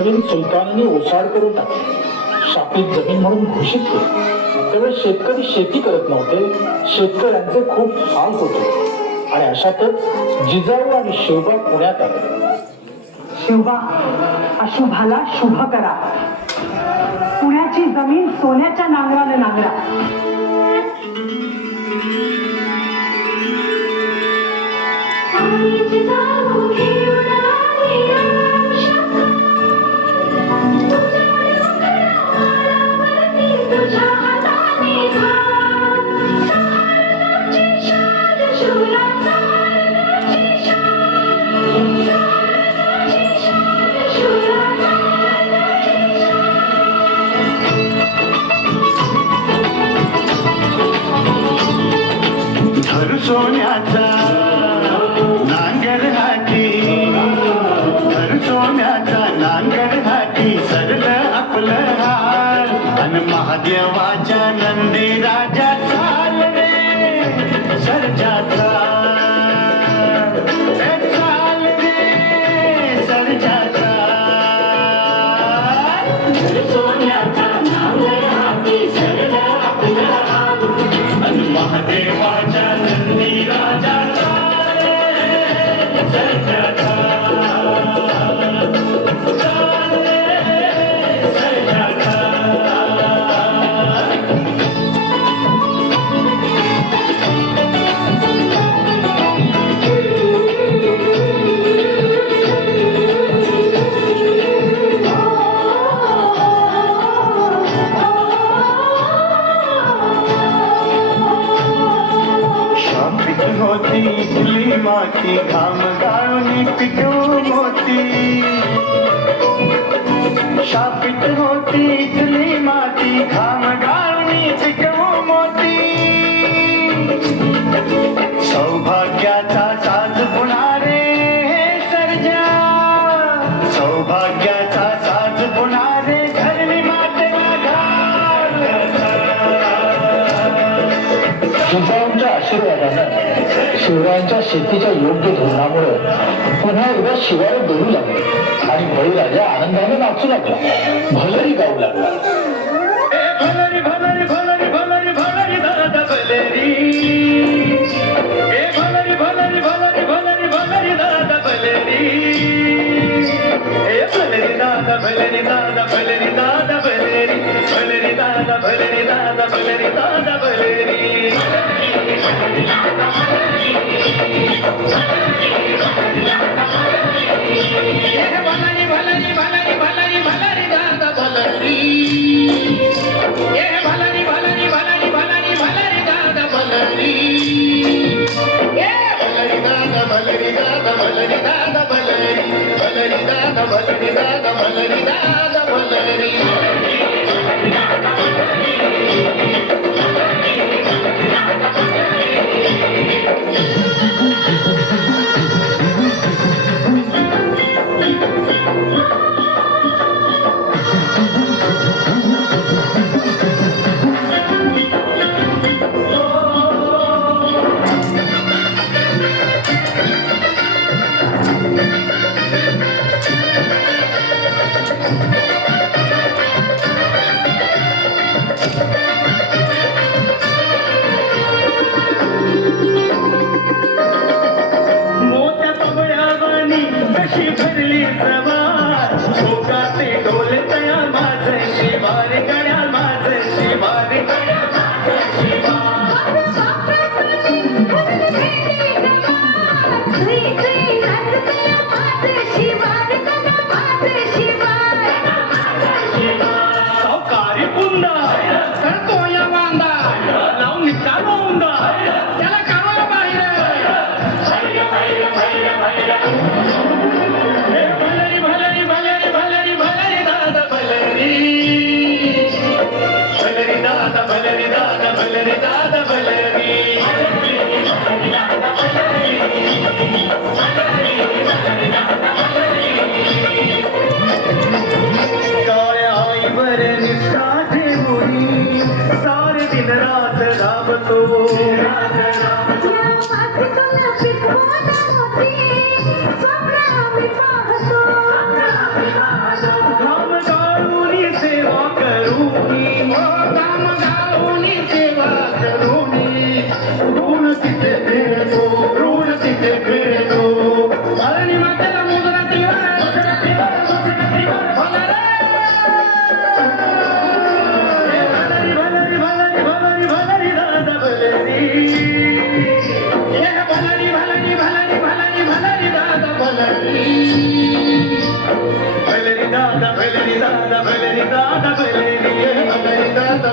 जमीन सुलतानांनी ओसाड करून टाकली. शापित जमीन म्हणून घोषित केली. त्यामुळे शेतकरी शेती करत नव्हते. शेतकऱ्यांचे खूप हाल होते. आणि अशातच जिजाऊ आणि शिवबा पुण्यात आले. शिवबा अशुभाला शुभ करा. पुण्याची जमीन सोन्याच्या नांगराने नांगरा. धर सोन्याचा नांगर हाती धर सोन्याचा नांगर हाती सरलं आपलं हाल. अन महादेवाच्या नंदी राजा चाल रे सर्जाचा इथली माती घाम गाळून पिकवून होती. शापित होती इथली माती घाम गाळून पिकवून मोती. सौभाग्याचा साज रे सर्जा. सौभाग्याचा साज पुणारे धरणी मातेला घाल जिजाऊंच्या शिवरायांच्या शेतीच्या योग्य धोरणामुळे पुन्हा एकदा शिवाय धरू लागले आणि बळीराजा आनंदाने नाचू लागला. भलरी गाऊ लागला. दादा भलरी दादा भलरी दादा भलरी दादा भलरी दादा भलरी दादा Thank you. Thank you. Bhalri दादा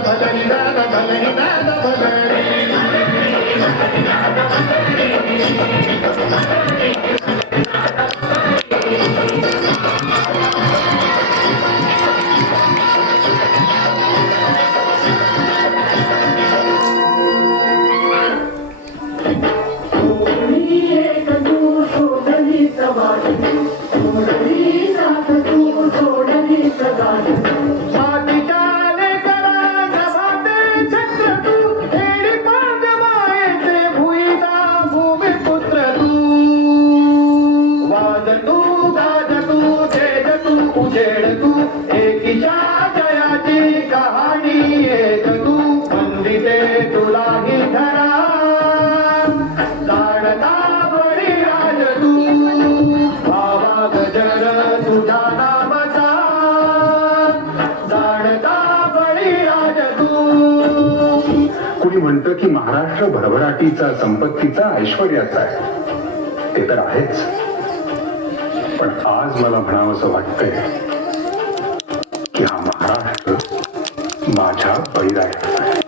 तू गाज तू तू उजेड तू. एकीच्या जयाची कहाणी येत तू वंदिते तुला धरा. जाणता बळी राज तू. भावा गजर तुझा नामचा. जाणता बळी राज तू. कुणी म्हणतं की महाराष्ट्र भरभराटीचा संपत्तीचा ऐश्वर्याचा आहे. ते तर आहेच. पण आज मला म्हणावंसं वाटतंय की हा महाराष्ट्र माझ्या बळीरायाचा आहे